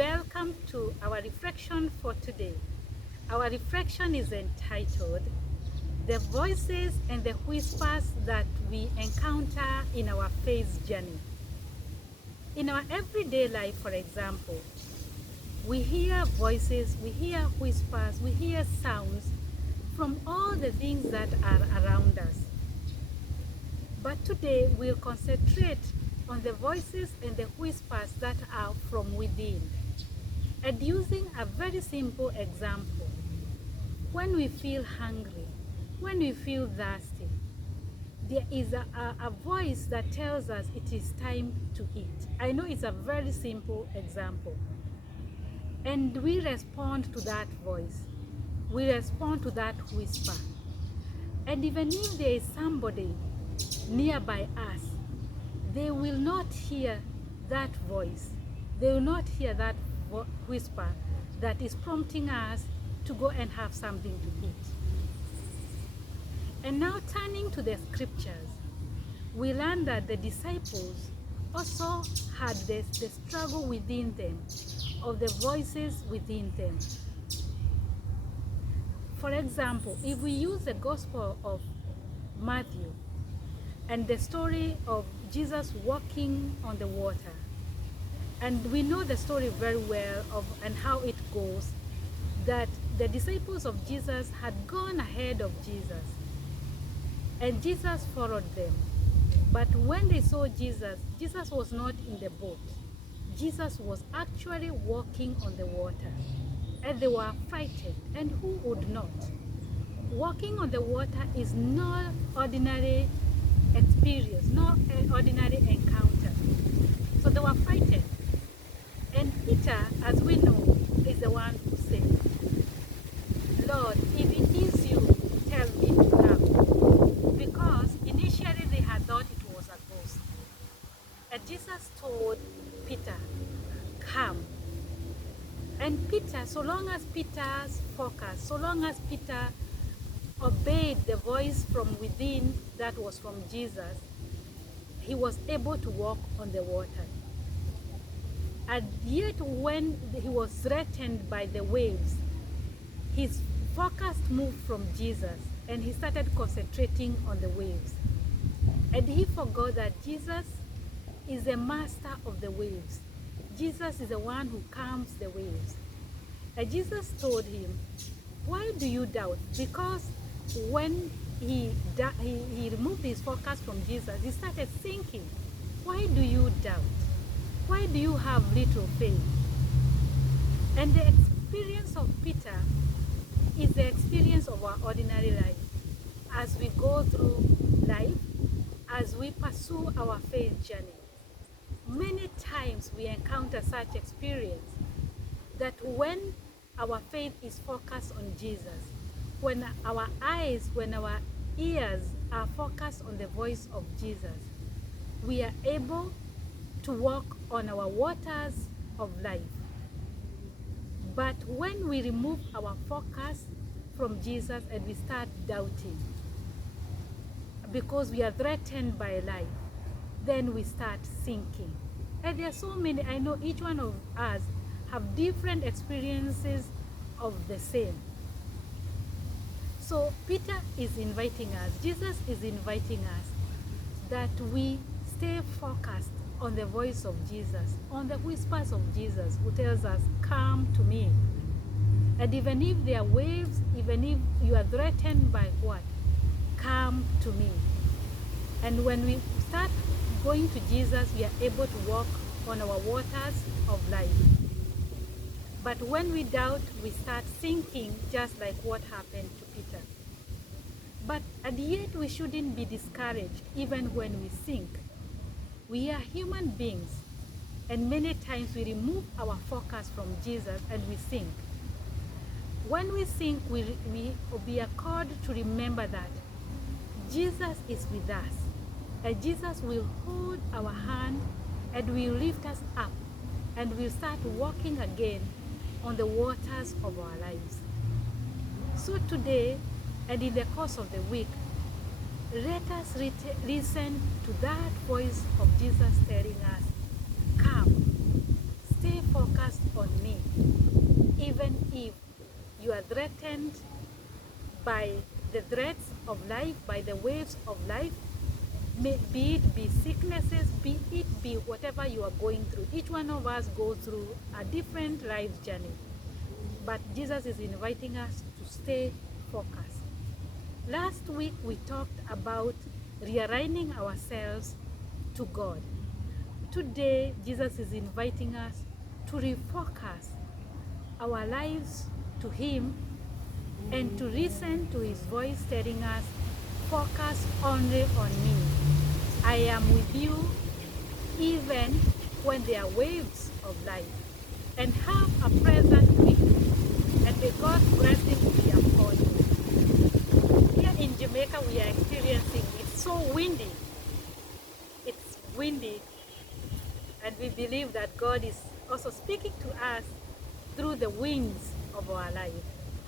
Welcome to our reflection for today. Our reflection is entitled The Voices and the Whispers That We Encounter in Our Faith Journey. In our everyday life, for example, we hear voices, we hear whispers, we hear sounds from all the things that are around us. But today we'll concentrate on the voices and the whispers that are from within. And using a very simple example, when we feel hungry, when we feel thirsty, there is a voice that tells us it is time to eat. I know it's a very simple example. And we respond to that voice. We respond to that whisper. And even if there is somebody nearby us, they will not hear that voice. They will not hear that whisper that is prompting us to go and have something to eat. And now turning to the scriptures, we learn that the disciples also had the struggle within them, of the voices within them. For example, if we use the Gospel of Matthew and the story of Jesus walking on the water, and we know the story very well and how it goes, that the disciples of Jesus had gone ahead of Jesus, and Jesus followed them. But when they saw Jesus, Jesus was not in the boat. Jesus was actually walking on the water, and they were frightened. And who would not? Walking on the water is no ordinary experience, no ordinary encounter. So they were frightened. And Peter, as we know, is the one who said, Lord, if it is you, tell me to come. Because initially they had thought it was a ghost. And Jesus told Peter, come. And Peter, so long as Peter's focus, so long as Peter obeyed the voice from within that was from Jesus, he was able to walk on the water. And yet when he was threatened by the waves, his focus moved from Jesus and he started concentrating on the waves. And he forgot that Jesus is the master of the waves. Jesus is the one who calms the waves. And Jesus told him, why do you doubt? Because when he removed his focus from Jesus, he started thinking, why do you doubt? Why do you have little faith? And the experience of Peter is the experience of our ordinary life. As we go through life, as we pursue our faith journey, many times we encounter such experience that when our faith is focused on Jesus, when our eyes, when our ears are focused on the voice of Jesus, we are able to walk on our waters of life. But when we remove our focus from Jesus and we start doubting, because we are threatened by life, then we start sinking. And there are so many, I know each one of us have different experiences of the same. So Peter is inviting us, Jesus is inviting us that we stay focused on the voice of Jesus, on the whispers of Jesus, who tells us, come to me. And even if there are waves, even if you are threatened by what, come to me. And when we start going to Jesus, we are able to walk on our waters of life. But when we doubt, we start sinking, just like what happened to Peter. But and yet we shouldn't be discouraged even when we sink. We are human beings, and many times we remove our focus from Jesus and we sink. When we sink, we are called to remember that Jesus is with us, and Jesus will hold our hand and will lift us up, and we'll start walking again on the waters of our lives. So today, and in the course of the week, let us listen to that voice of Jesus telling us, come, stay stay focused on me, even if you are threatened by the threats of life, by the waves of life, be it be sicknesses, be it be whatever you are going through. Each one of us goes through a different life journey, but Jesus is inviting us to stay focused. Last week we talked about realigning ourselves to God. Today Jesus is inviting us to refocus our lives to Him and to listen to His voice telling us, focus only on me. I am with you even when there are waves of life. And have a pleasant week, and may God's blessing be upon you. Here in Jamaica we are experiencing, it's so windy. It's windy, and we believe that God is also speaking to us through the winds of our life.